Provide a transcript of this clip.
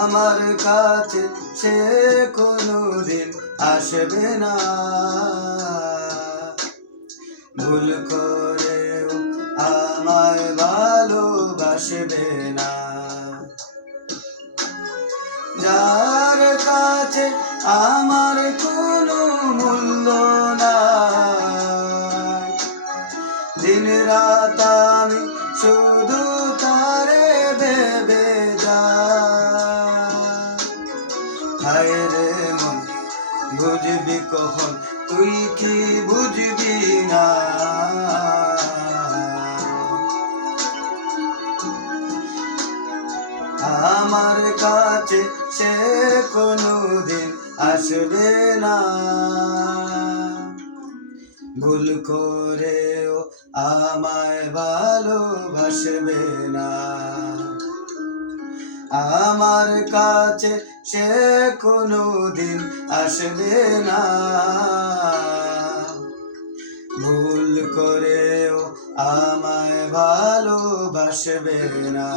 আমার কাছে সে কোনোদিন আসবে না, ভুল করেও আমায় ভালোবাসবে না। যার কাছে আমার কোনো মূল্য নাই, দিন রাত আমি শুধু তারে ভেবে যাই। হায় রে মন, বুঝবি কখন, তুই কি বুঝবি না? আমার কাছে সে কোনোদিন আসবে না, ভুল করেও আমায় ভালোবাসবে না। আমার কাছে সে কোনোদিন আসবে না, ভুল করেও আমায় ভালোবাসবে না।